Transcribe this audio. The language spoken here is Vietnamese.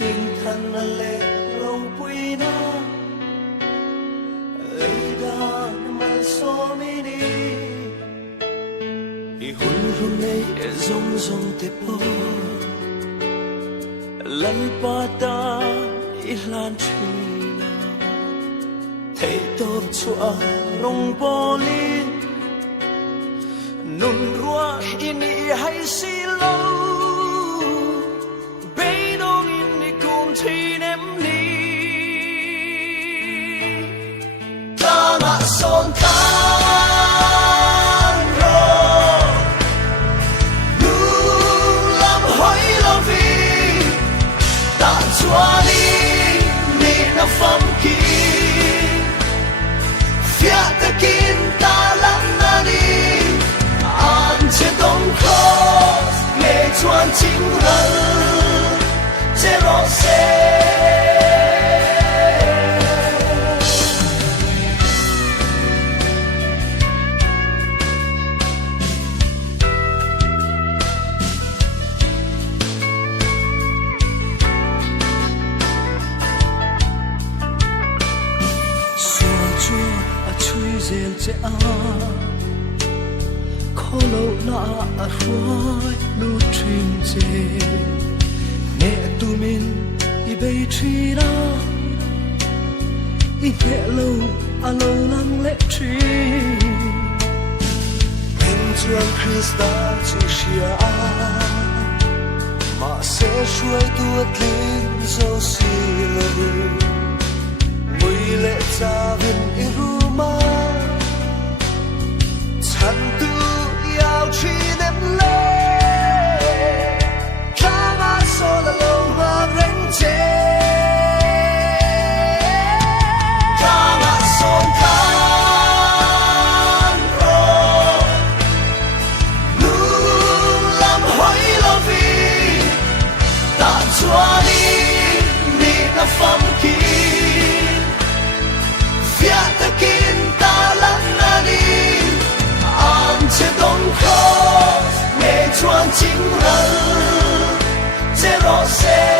mình thân lệ lâu quý na lấy đa mà so mi đi i hun hun này rong rong te po lần pa ta i lan china thấy tốt chua rong bò lin nun rua ini hay si lâu bây đông ini cùng thi ném đi ta ngã son tan rồi nu làm hỏi lo vì ta chua đi ni na pham ki phía ta kin ta lắng na đi trên đông khó nghe chuan chính lần chế lo xe xua chua chui rèn chế khó lâu na ruai lu trin che nghe tu min i bay chi na i nghe lâu lâu lăng lệ chi hình chuan Krista chỉ xia mà sẽ xuôi tuột lên dấu xì lời mùi lệ cha viên i ruma chẳng tu yêu chi đêm lê ta ngã so là lâu và rèn chế ta ngã son tan rồi luôn làm hỏi lo vì ta chua đi ni na pham kín phía ta kín ta lắng na đi trên đông khó nghe chuan chính lần chế lo xe